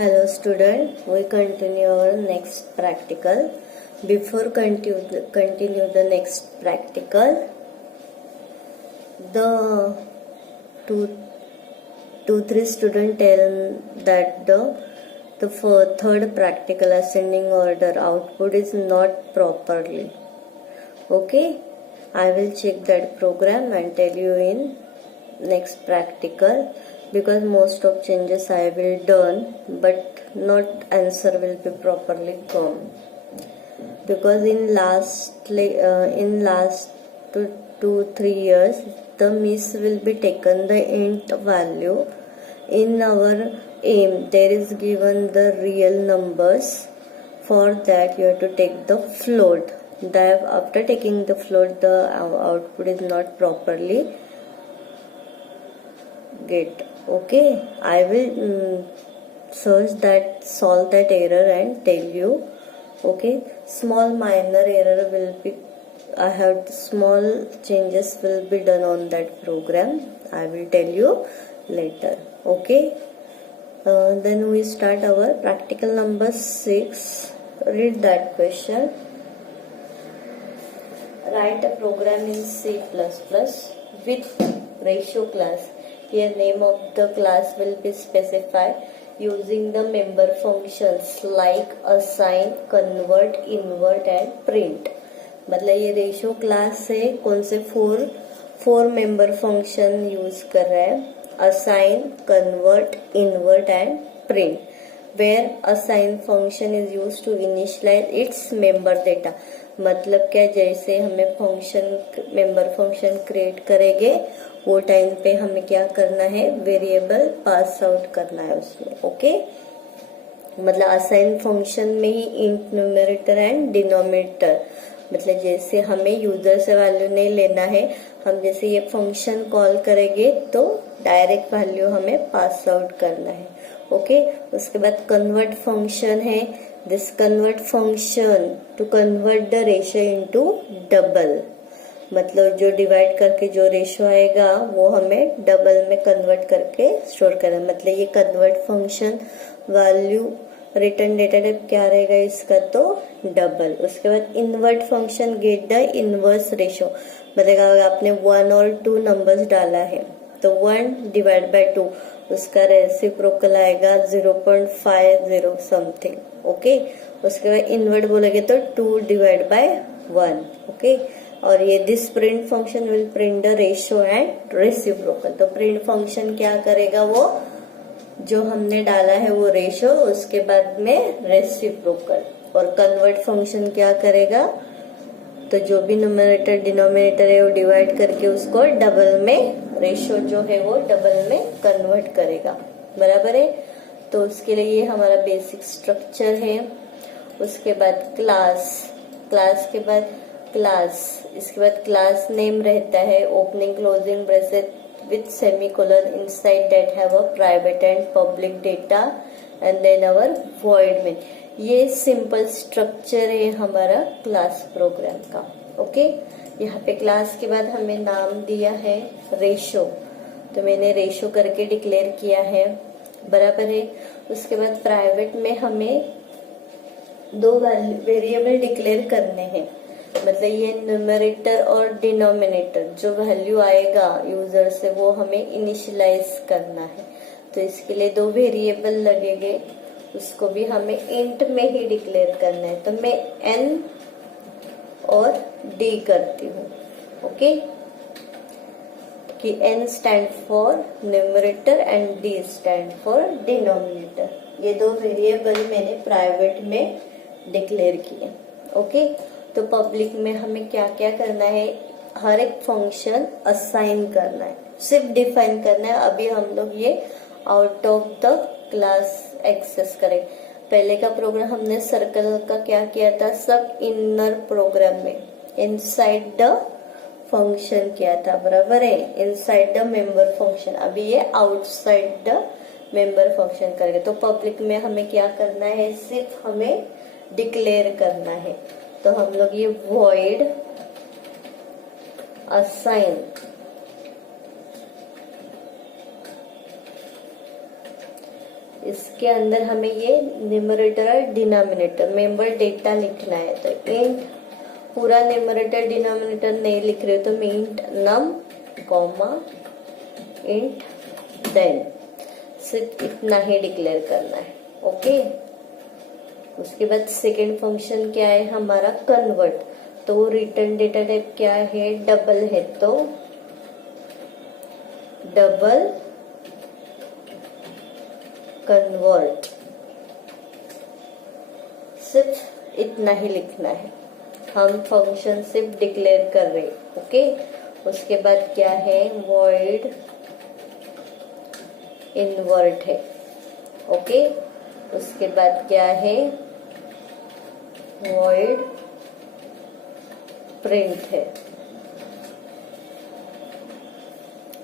Hello student, we continue our next practical. Before continue the next practical, the three student tell that the third practical ascending order output is not properly. Okay, I will check that program and tell you in next practical, because most of changes I will done but not answer will be properly come, because in last 2-3 years the miss will be taken the int value. In our aim there is given the real numbers. For that you have to take the float. That after taking the float the output is not properly get. Okay, I will search that, solve that error and tell you. Okay, small minor error will be, I have small changes will be done on that program. I will tell you later. Okay, then we start our practical number 6. Read that question. Write a program in C++ with ratio class. Here name of the class will be specified using the member functions like assign, convert, invert and print. मतलब ये ratio class से कौन से four member function use कर रहा है? Assign, convert, invert and print. Where assign function is use to initialize its member data. मतलब क्या, जैसे हमें फंक्शन मेंबर फंक्शन क्रिएट करेंगे वो टाइम पे हमें क्या करना है, वेरिएबल पास आउट करना है उसमें. ओके, मतलब असाइन फंक्शन में ही इंट, न्यूमरेटर एंड डिनोमिनेटर, मतलब जैसे हमें यूजर से वैल्यू नहीं लेना है, हम जैसे ये फंक्शन कॉल करेंगे तो डायरेक्ट वैल्यू हमें पास आउट करना है. ओके, उसके बाद कन्वर्ट फंक्शन है. This convert function to convert the ratio into double, मतलब जो डिवाइड करके जो रेशियो आएगा वो हमें डबल में कन्वर्ट करके स्टोर करना. मतलब ये convert function value return data type क्या रहेगा इसका, तो डबल. उसके बाद invert function get the inverse ratio, मतलब आपने 1 और 2 नंबर्स डाला है तो 1 डिवाइड बाय 2 उसका रेसिप्रोकल आएगा 0.50 समथिंग. ओके, उसके बाद इन्वर्ट बोलेंगे तो 2 डिवाइड बाय 1. ओके, और ये this print function will print the ratio and reciprocal. तो प्रिंट फंक्शन क्या करेगा, वो जो हमने डाला है वो रेशियो, उसके बाद में रेसिप्रोकल. और कन्वर्ट फंक्शन क्या करेगा, तो जो भी न्यूमरेटर डिनोमिनेटर है वो डिवाइड करके उसको डबल में, रेशियो जो है वो डबल में कन्वर्ट करेगा. बराबर है. तो उसके लिए ये हमारा बेसिक स्ट्रक्चर है. उसके बाद क्लास के बाद क्लास, इसके बाद क्लास नेम रहता है opening closing bracket with semicolon inside that have a private and public data and then our void main. ये सिंपल स्ट्रक्चर है हमारा क्लास प्रोग्राम का. ओके, यहाँ पे क्लास के बाद हमें नाम दिया है रेशो, तो मैंने रेशो करके डिक्लेयर किया है. बराबर है. उसके बाद प्राइवेट में हमें 2 वेरिएबल डिक्लेयर करने हैं. मतलब ये न्यूमरेटर और डिनोमिनेटर जो वैल्यू आएगा यूजर से वो हमें इनिशियलाइज करना है. तो इसके लिए 2 वेरिएबल लगेंगे, उसको भी हमें इंट में ही डिक्लेयर करना है. तो मैं n और d करती हूँ. ओके, कि n stand for numerator and d stand for denominator. ये 2 वेरिएबल मैंने प्राइवेट में डिक्लेयर किए. ओके, तो पब्लिक में हमें क्या क्या करना है, हर एक फंक्शन असाइन करना है, सिर्फ डिफाइन करना है. अभी हम लोग ये out of the class access करें. पहले का प्रोग्राम हमने सर्कल का क्या किया था, सब इनर प्रोग्राम में इनसाइड द फंक्शन किया था. बराबर है, इनसाइड द मेंबर फंक्शन. अभी ये आउटसाइड द मेंबर फंक्शन करेंगे. तो पब्लिक में हमें क्या करना है, सिर्फ हमें डिक्लेयर करना है. तो हम लोग ये void assign इसके अंदर हमें ये न्यूमरेटर और डिनोमिनेटर मेंबर डेटा लिखना है। तो इंट पूरा न्यूमरेटर डिनोमिनेटर नहीं लिख रहे हो तो int num comma int den, सिर्फ इतना ही डिक्लेयर करना है। ओके, उसके बाद सेकेंड फंक्शन क्या है हमारा कन्वर्ट। तो रिटर्न डेटा टाइप क्या है, डबल है, तो डबल कन्वर्ट, सिर्फ इतना ही लिखना है। हम फंक्शन सिर्फ डिक्लेयर कर रहे। ओके, उसके बाद क्या है, वॉइड इन्वर्ट है। ओके, उसके बाद क्या है, वॉइड प्रिंट है।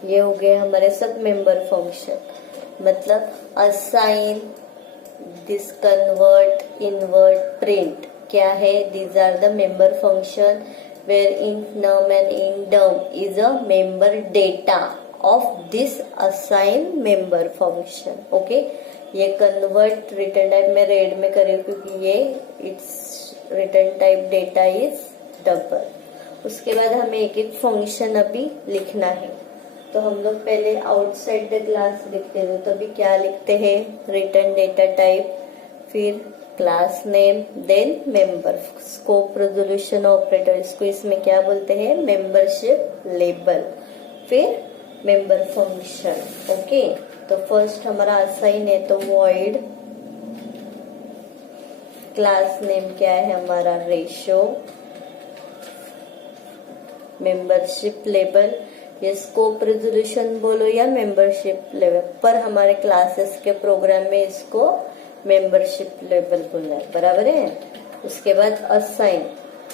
ये हो गए हमारे सब मेंबर फंक्शन। मतलब assign, this, convert, invert, print क्या है, these are the member function where int num and int dum is a member data of this assign member function. Okay, ये कन्वर्ट रिटर्न टाइप में red में करिए क्योंकि ये it's return type data is double. उसके बाद हमें एक एक फंक्शन अभी लिखना है। तो हम लोग पहले आउटसाइड द क्लास लिखते थे, तो अभी क्या लिखते हैं, रिटर्न डेटा टाइप, फिर class name, then member, scope resolution operator, इसको इसमें क्या बोलते हैं, मेंबरशिप लेबल, फिर मेंबर फंक्शन। ओके, तो फर्स्ट हमारा असाइन है तो वॉइड, क्लास नेम क्या है हमारा रेशो, मेंबरशिप लेबल, ये स्कोप रेजोल्यूशन बोलो या मेंबरशिप लेवल, पर हमारे क्लासेस के प्रोग्राम में इसको मेंबरशिप लेवल बोलना है, बराबर है। उसके बाद असाइन,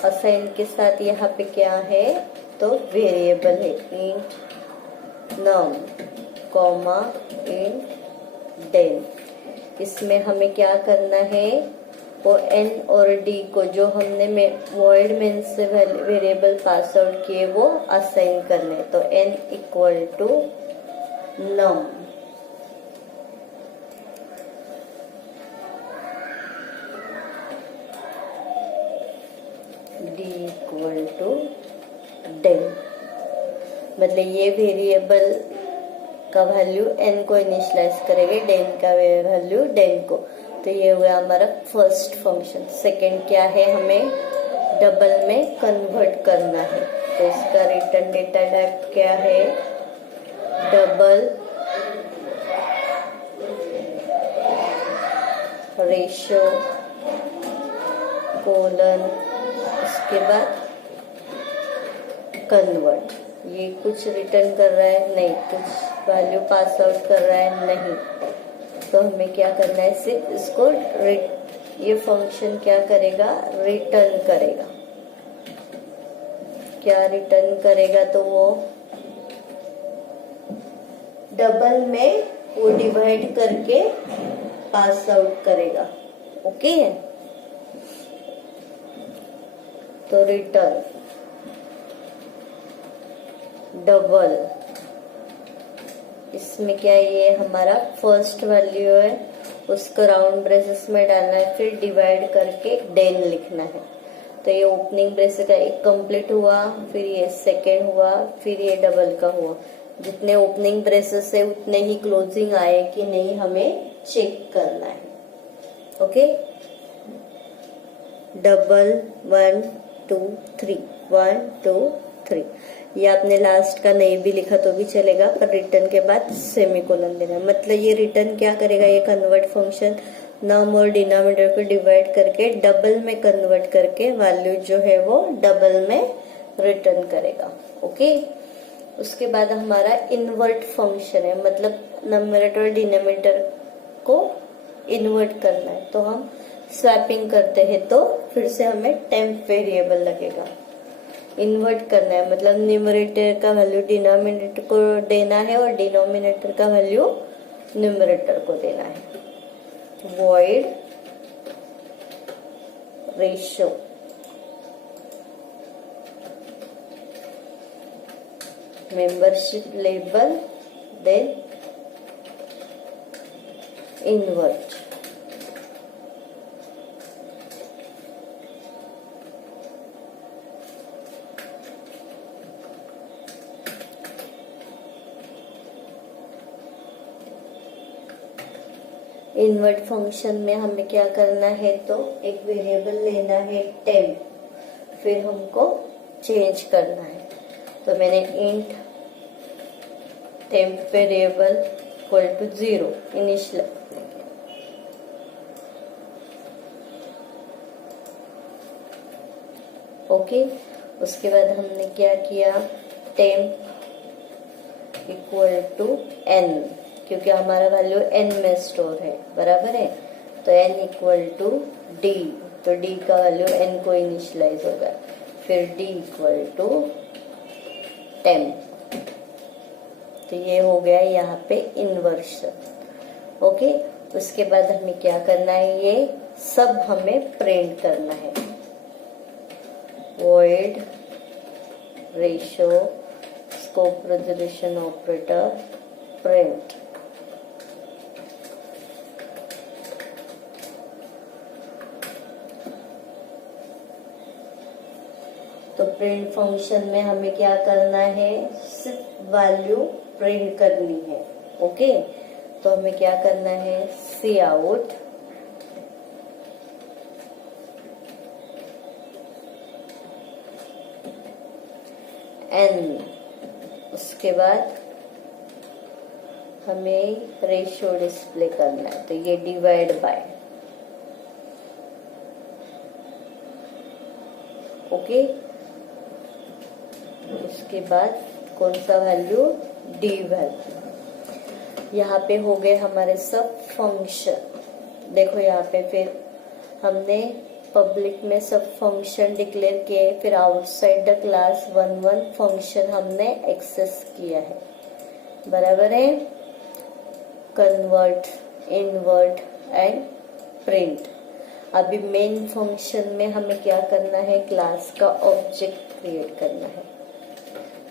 असाइन के साथ यहाँ पे क्या है, तो वेरिएबल है, int num comma int den. इसमें हमें क्या करना है, वो एन और डी को जो हमने वॉइड मेन से वेरिएबल पास आउट किए वो असाइन करने। तो n equal to num, d equal to den. मतलब ये वेरिएबल का वैल्यू एन को इनिशियलाइज करेंगे, डेन का वैल्यू डेन को। तो ये हुआ हमारा फर्स्ट फंक्शन। सेकंड क्या है, हमें डबल में कन्वर्ट करना है। तो इसका रिटर्न डेटा टाइप क्या है, डबल रेशो कोलन, उसके बाद कन्वर्ट। ये कुछ रिटर्न कर रहा है नहीं, कुछ वैल्यू पास आउट कर रहा है नहीं, तो हमें क्या करना है, सिर्फ इसको ये फंक्शन क्या करेगा, रिटर्न करेगा। क्या रिटर्न करेगा, तो वो डबल में वो डिवाइड करके पास आउट करेगा। ओके, तो रिटर्न डबल, इसमें क्या है, ये हमारा फर्स्ट वैल्यू है, उसको राउंड ब्रेसेस में डालना है, फिर डिवाइड करके डेन लिखना है। तो ये ओपनिंग ब्रेसेस का एक कंप्लीट हुआ, फिर ये सेकेंड हुआ, फिर ये डबल का हुआ। जितने ओपनिंग ब्रेसेस है उतने ही क्लोजिंग आए कि नहीं हमें चेक करना है। ओके, डबल 1 2 3 1 2 3, ये आपने लास्ट का नहीं भी लिखा तो भी चलेगा, पर रिटर्न के बाद सेमीकोलन देना। मतलब ये रिटर्न क्या करेगा, ये कन्वर्ट फंक्शन नम और डिनोमिनेटर को डिवाइड करके डबल में कन्वर्ट करके वैल्यू जो है वो डबल में रिटर्न करेगा। ओके, उसके बाद हमारा इन्वर्ट फंक्शन है, मतलब न्यूमरेटर और डिनोमिनेटर को इन्वर्ट करना है। तो हम स्वैपिंग करते हैं तो फिर से हमें टेम्प वेरिएबल लगेगा। इन्वर्ट करना है मतलब न्यूमरेटर का वैल्यू डिनोमिनेटर को देना है और डिनोमिनेटर का वैल्यू न्यूमरेटर को देना है। Void ratio, membership label, then invert. Invert function में हमें क्या करना है, तो एक वेरिएबल लेना है टेम्प, फिर हमको चेंज करना है। तो मैंने int temp variable equal to 0 initial, okay. उसके बाद हमने क्या किया, टेम्प इक्वल टू n, क्योंकि हमारा वैल्यू n में स्टोर है, बराबर है। तो n इक्वल टू d, तो d का वैल्यू n को इनिशियलाइज होगा, फिर d इक्वल टू टेम्प। तो ये हो गया यहाँ पे इन्वर्शन, ओके। उसके बाद हमें क्या करना है, ये सब हमें प्रिंट करना है। void ratio scope resolution operator print, तो प्रिंट फंक्शन में हमें क्या करना है, सिर्फ वैल्यू प्रिंट करनी है, ओके। तो हमें क्या करना है, सी आउट n, उसके बाद हमें रेशियो डिस्प्ले करना है, तो ये डिवाइड बाय, ओके। उसके बाद कौन सा वैल्यू, डी वैल्यू। यहाँ पे हो गए हमारे सब फंक्शन। देखो यहाँ पे फिर हमने पब्लिक में सब फंक्शन डिक्लेयर किए, फिर आउटसाइड द क्लास 1 फंक्शन हमने एक्सेस किया है, बराबर है। Convert, invert and print. अभी मेन फंक्शन में हमें क्या करना है, क्लास का ऑब्जेक्ट क्रिएट करना है।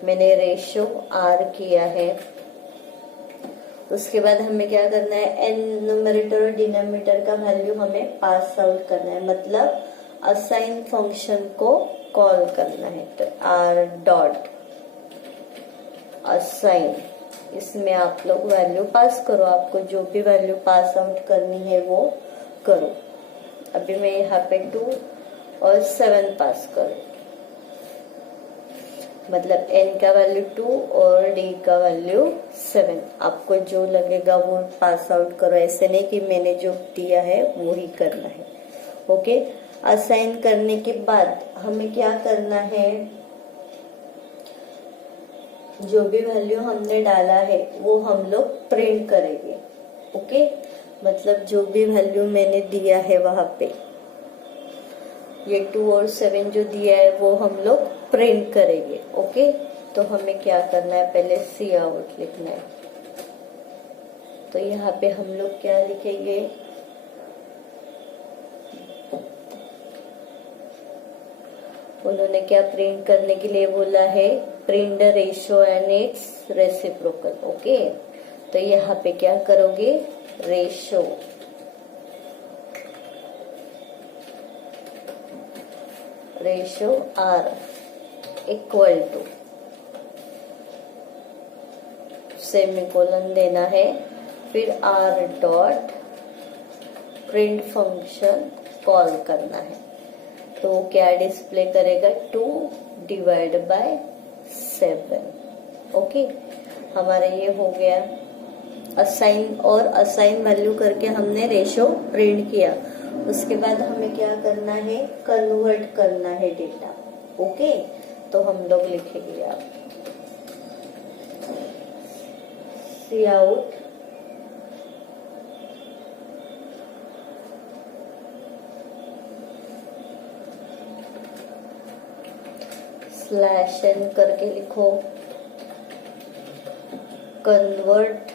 मैंने रेशियो r किया है। उसके बाद हमें क्या करना है, n न्यूमरेटर और डिनोमिनेटर का वैल्यू हमें पास आउट करना है, मतलब असाइन फंक्शन को कॉल करना है। तो r डॉट असाइन, इसमें आप लोग वैल्यू पास करो, आपको जो भी वैल्यू पास आउट करनी है वो करो। अभी मैं यहाँ पे 2 और 7 पास करूँ, मतलब n का वैल्यू 2 और d का वैल्यू 7। आपको जो लगेगा वो पास आउट करो, ऐसे नहीं कि मैंने जो दिया है वो ही करना है, ओके। असाइन करने के बाद हमें क्या करना है, जो भी वैल्यू हमने डाला है वो हम लोग प्रिंट करेंगे, ओके। मतलब जो भी वैल्यू मैंने दिया है वहां पे, ये 2 और 7 जो दिया है वो हम लोग प्रिंट करेंगे, ओके। तो हमें क्या करना है, पहले सी आउट लिखना है। तो यहाँ पे हम लोग क्या लिखेंगे, उन्होंने क्या प्रिंट करने के लिए बोला है, print the ratio and its reciprocal, okay. तो यहाँ पे क्या करोगे, ratio r equal to, semicolon देना है, फिर r dot print function call करना है। तो क्या डिस्प्ले करेगा, 2 डिवाइड बाय 7, ओके। हमारा ये हो गया असाइन, और असाइन वैल्यू करके हमने रेशियो प्रिंट किया। उसके बाद हमें क्या करना है, कन्वर्ट करना है डेटा, ओके। तो हम लोग लिखेंगे आप सी आउट स्लैश एन करके लिखो, कन्वर्ट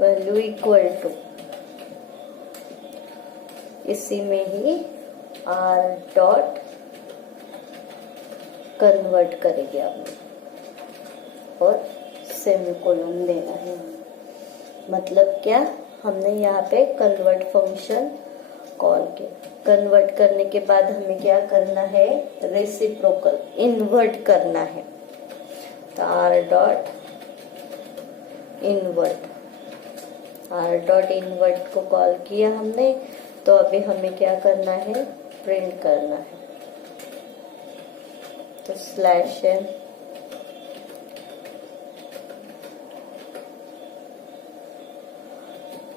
वैल्यू इक्वल टू, इसी में ही r डॉट कन्वर्ट करेंगे आप, और सेमीकोलन देना है। मतलब क्या, हमने यहाँ पे कन्वर्ट फंक्शन कॉल किया। कन्वर्ट करने के बाद हमें क्या करना है, रेसिप्रोकल इन्वर्ट करना है। तो आर डॉट इन्वर्ट को कॉल किया हमने। तो अभी हमें क्या करना है, प्रिंट करना है। तो slash n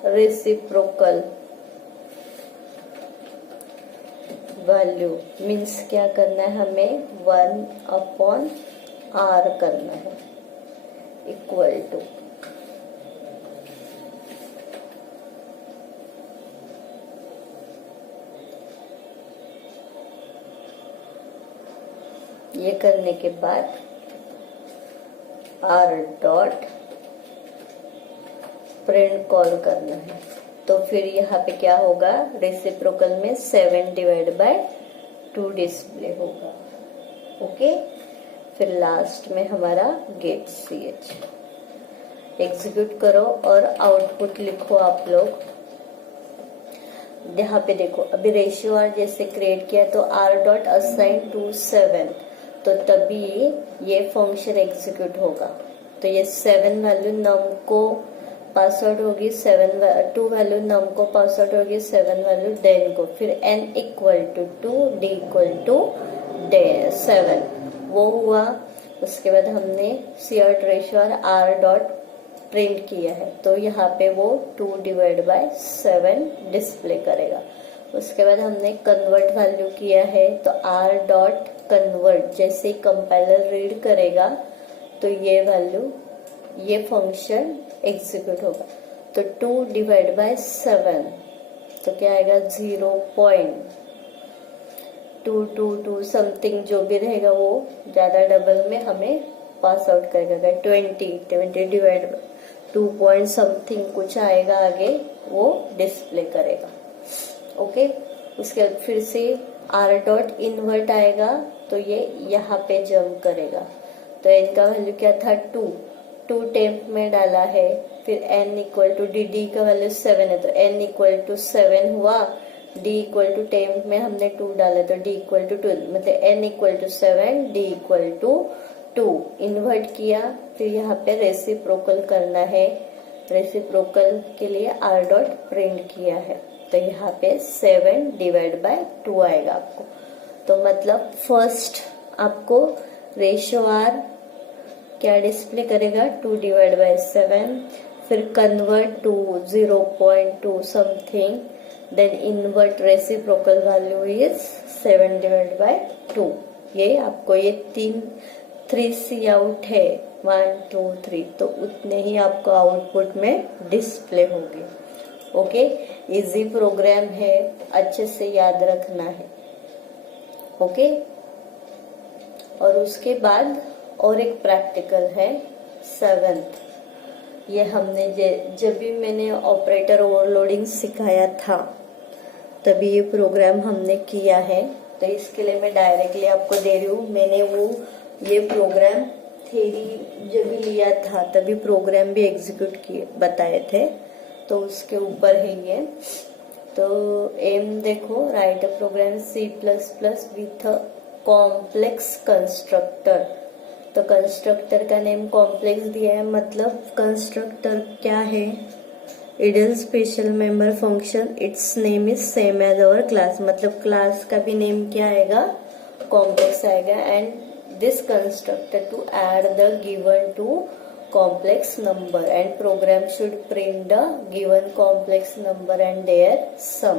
reciprocal value means क्या करना है, हमें 1/r करना है, इक्वल टू ये करने के बाद r डॉट प्रिंट कॉल करना है। तो फिर यहाँ पे क्या होगा, रेसिप्रोकल में 7/2 डिस्प्ले होगा। ओके, फिर लास्ट में हमारा गेट ch एग्जीक्यूट करो और आउटपुट लिखो आप लोग। यहाँ पे देखो, अभी रेशियो आर जैसे क्रिएट किया तो r डॉट असाइन टू 7, तो तभी ये फंक्शन एग्जीक्यूट होगा। तो ये 7 वैल्यू नम को पास आउट होगी, 2 वैल्यू नम को पास आउट होगी, 7 वैल्यू देन को, फिर n equal to 2, d equal to 7 वो हुआ। उसके बाद हमने सीआर रेशियो r डॉट प्रिंट किया है, तो यहाँ पे वो 2/7 डिस्प्ले करेगा। उसके बाद हमने कन्वर्ट वैल्यू किया है, तो r डॉट कन्वर्ट जैसे कंपाइलर रीड करेगा तो ये वैल्यू, ये फंक्शन एग्जीक्यूट होगा। तो 2/7 तो क्या आएगा, 0.222 समथिंग जो भी रहेगा वो ज्यादा डबल में हमें पास आउट करेगा। 20 डिवाइड 2 पॉइंट समथिंग कुछ आएगा आगे, वो डिस्प्ले करेगा। ओके, उसके बाद फिर से r डॉट इन्वर्ट आएगा, तो ये यहाँ पे जंप करेगा। तो n का वैल्यू क्या था, 2 टेम्प में डाला है, फिर n इक्वल टू डी का वैल्यू 7 है, तो n इक्वल टू 7 हुआ, d इक्वल टू टेम्प में हमने 2 डाला, तो d इक्वल टू 2, मतलब n equal to 7, d equal to 2 invert किया। फिर यहाँ पे रेसिप्रोकल करना है, रेसिप्रोकल के लिए r डॉट प्रिंट किया है, तो यहाँ पे 7/2 आएगा आपको। तो मतलब फर्स्ट आपको रेशियो आर क्या डिस्प्ले करेगा, 2/7, फिर convert to 0.2 something, then invert reciprocal value is 7/2। ये आपको ये 3 सी आउट है, 1 2 3, तो उतने ही आपको आउटपुट में डिस्प्ले होगी। ओके, इजी प्रोग्राम है, अच्छे से याद रखना है। ओके, और उसके बाद और एक प्रैक्टिकल है 7th। ये हमने जब भी मैंने ऑपरेटर ओवरलोडिंग सिखाया था तभी ये प्रोग्राम हमने किया है, तो इसके लिए मैं डायरेक्टली आपको दे रही हूँ। मैंने ये प्रोग्राम थ्योरी जब भी लिया था तभी प्रोग्राम भी एग्जीक्यूट किए बताए थे, तो उसके ऊपर है ये। तो एम देखो, write a program C++ with a complex constructor. तो कंस्ट्रक्टर का नेम कॉम्प्लेक्स दिया है, मतलब कंस्ट्रक्टर क्या है, it is special member function, its name is same as our class, मतलब क्लास का भी नेम क्या आएगा, कॉम्प्लेक्स आएगा। And this constructor to add the given to complex number and program should print the given complex number and their sum।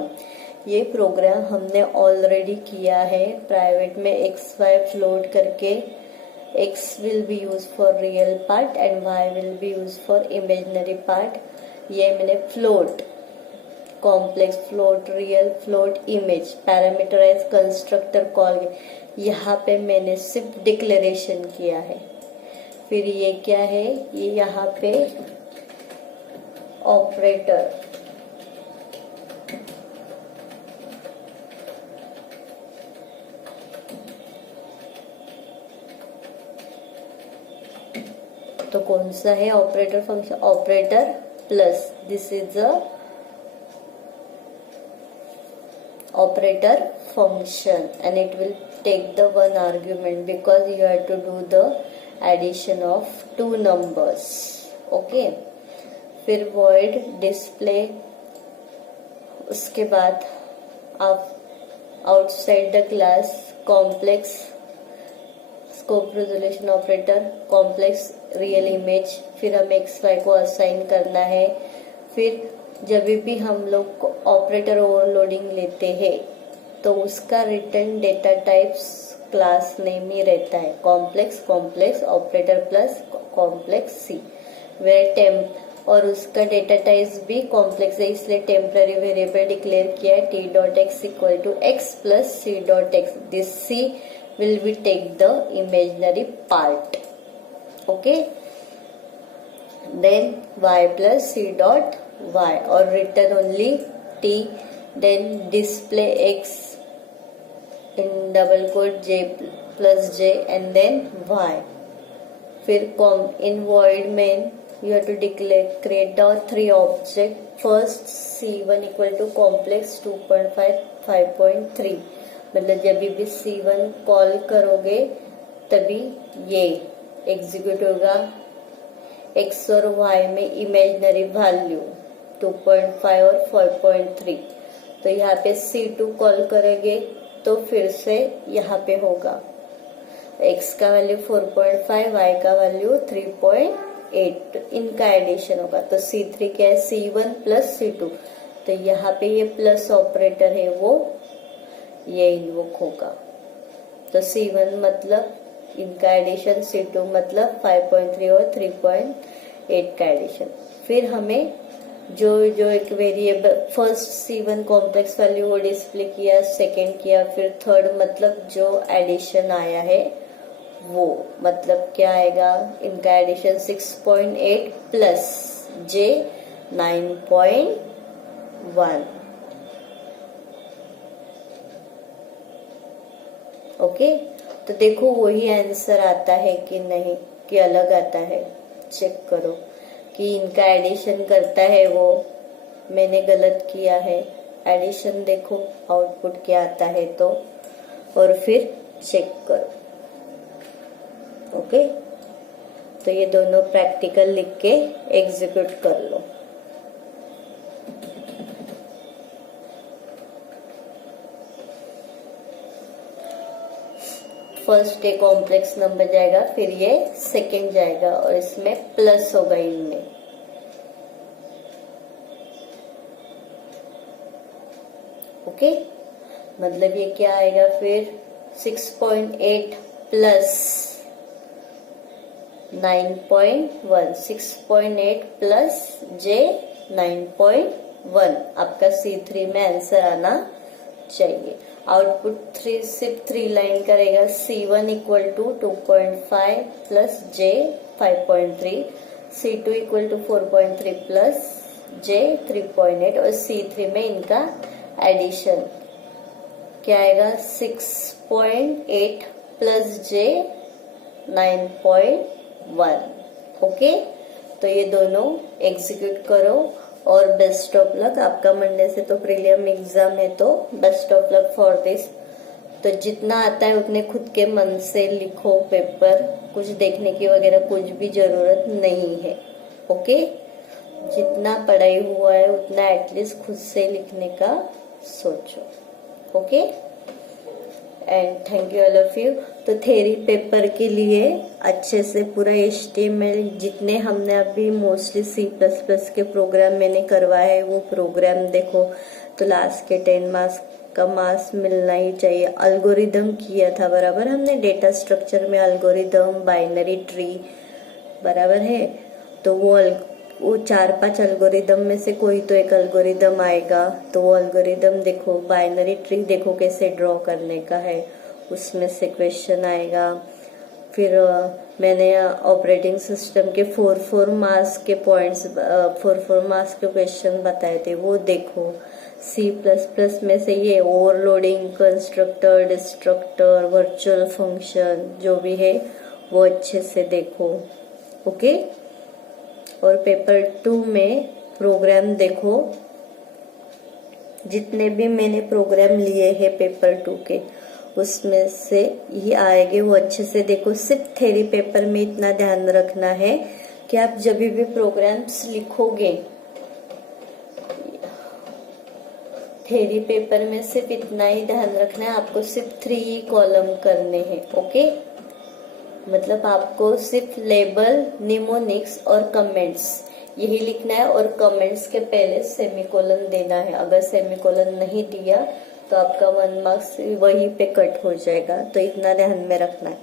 ये programme हमने already किया है प्राइवेट में, xy फ्लोट करके x will be used for real part and y will be used for imaginary part। ये मैंने float, complex float, real float, image, parameterize constructor call, यहाँ पे मैंने सिर्फ डिक्लेरेशन किया है। फिर ये क्या है, ये यहाँ पे ऑपरेटर, तो कौन सा है operator function, operator plus. This is a operator function and it will take the one argument because you have to do the addition of two numbers. Okay, फिर void display, उसके बाद आप outside the class complex scope resolution operator, complex real image, फिर हम x Y को assign करना है. फिर जब भी हम लोग ऑपरेटर ओवरलोडिंग लेते हैं तो उसका return data types class name ही रहता है, complex complex operator plus complex c, where temp, और उसका डेटा टाइप्स भी कॉम्प्लेक्स है इसलिए टेम्पररी वेरिएबल डिक्लेयर किया है t dot x equal to x plus c dot x. This c will we take the imaginary part. Okay, then y plus c dot y or return only t, then display x in double quote j plus j and then y. फिर in void main you have to declare create the three object. First c1 equal to complex 2.5 5.3, मतलब जब भी C1 call करोगे तभी ये execute होगा. X और Y में इमेजिनरी वैल्यू 2.5 और 4.3, तो यहाँ पे C2 कॉल करेंगे तो फिर से यहाँ पे होगा X का वैल्यू 4.5, Y का वैल्यू 3.8, इनका एडिशन होगा. तो C3 क्या है, C1 प्लस C2, तो यहाँ पे ये प्लस ऑपरेटर है वो ये इन्वोक होगा. तो C1 मतलब इनका एडिशन, C2 मतलब 5.3 और 3.8 का एडिशन. फिर हमें जो एक variable first C1 complex value वो डिस्प्ले किया, सेकेंड किया, फिर थर्ड मतलब जो एडिशन आया है वो मतलब क्या आएगा, इनका एडिशन 6.8 प्लस J 9.1. ओके, तो देखो वही आंसर आता है कि नहीं कि अलग आता है. चेक करो कि इनका एडिशन करता है वो मैंने गलत किया है. एडिशन देखो आउटपुट क्या आता है तो, और फिर चेक करो. ओके, तो ये दोनों प्रैक्टिकल लिख के एग्जीक्यूट कर लो. फर्स्ट एक कॉम्प्लेक्स नंबर जाएगा, फिर ये सेकंड जाएगा और इसमें प्लस होगा इनमें. ओके, मतलब ये क्या आएगा फिर 6.8 प्लस 9.1, 6.8 प्लस J 9.1. आपका C3 में आंसर आना चाहिए. आउटपुट सिर्फ 3 लाइन करेगा. C1 equal to 2.5 plus J 5.3, C2 equal to 4.3 plus J 3.8 और C3 में इनका एडिशन क्या आएगा 6.8 प्लस J 9.1. ओके, तो ये दोनों एग्जीक्यूट करो और बेस्ट ऑफ लक. आपका मंडे से तो प्रीलियम एग्जाम है तो best of luck for this. तो जितना आता है उतने खुद के मन से लिखो पेपर, कुछ देखने की वगैरह कुछ भी जरूरत नहीं है. ओके, जितना पढ़ाई हुआ है उतना एटलीस्ट खुद से लिखने का सोचो. Okay, and thank you all of you. तो थ्योरी पेपर के लिए अच्छे से पूरा HTML जितने हमने अभी मोस्टली C++ के प्रोग्राम मैंने करवाए है वो प्रोग्राम देखो तो लास्ट के 10 मार्क्स का मार्क्स मिलना ही चाहिए. अल्गोरिदम किया था बराबर हमने, डेटा स्ट्रक्चर में अल्गोरिदम, बाइनरी ट्री बराबर है. तो वो 4-5 अल्गोरिदम में से कोई तो एक अल्गोरिदम आएगा. तो वो अल्गोरिदम देखो, बाइनरी ट्री देखो कैसे ड्रॉ करने का है, उसमें से क्वेश्चन आएगा. फिर मैंने ऑपरेटिंग सिस्टम के 4 मार्क्स के पॉइंट्स, 4 मार्क्स के क्वेश्चन बताए थे वो देखो. C++ में से ये overloading, constructor, destructor, virtual function जो भी है वो अच्छे से देखो. ओके, और पेपर 2 में प्रोग्राम देखो, जितने भी मैंने प्रोग्राम लिए हैं पेपर 2 के उसमें से ये आएंगे, वो अच्छे से देखो। सिर्फ थ्योरी पेपर में इतना ध्यान रखना है कि आप जब भी प्रोग्राम्स लिखोगे, थ्योरी पेपर में सिर्फ इतना ही ध्यान रखना है, आपको सिर्फ 3 कॉलम करने हैं। ओके, मतलब आपको सिर्फ लेबल, निमोनिक्स और कमेंट्स यही लिखना है, और कमेंट्स के पहले सेमीकोलन देना है। अगर सेमीकोलन नहीं दिया तो आपका 1 मार्क्स वहीं पे कट हो जाएगा, तो इतना ध्यान में रखना है।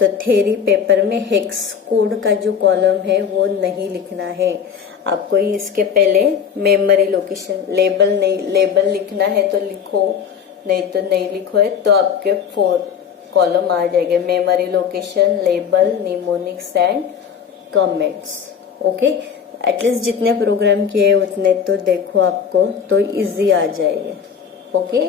तो थ्योरी पेपर में हेक्स कोड का जो कॉलम है वो नहीं लिखना है आपको। इसके पहले मेमोरी लोकेशन, लेबल नहीं, लेबल लिखना है तो लिखो, नहीं तो नहीं लिखो है तो आपके 4 कॉलम आ जाएंगे, memory location, label, mnemonics and comments. Okay, at least जितने प्रोग्राम किए उतने तो देखो, आपको तो इजी आ जाएगा। ओके,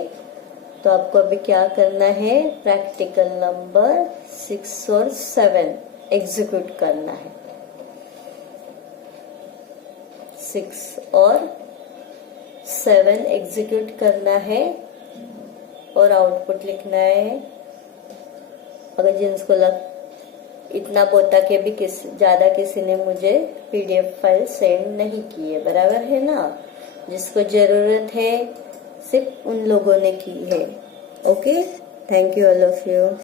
तो आपको अभी क्या करना है, प्रैक्टिकल नंबर 6 और 7 एग्जीक्यूट करना है। 6 और 7 एग्जीक्यूट करना है और आउटपुट लिखना है। अगर जिनको इतना बोता कि अभी ज्यादा किसी ने मुझे PDF फाइल सेंड नहीं की है, बराबर है ना। जिसको जरूरत है सिर्फ उन लोगों ने की है। Okay, thank you all of you.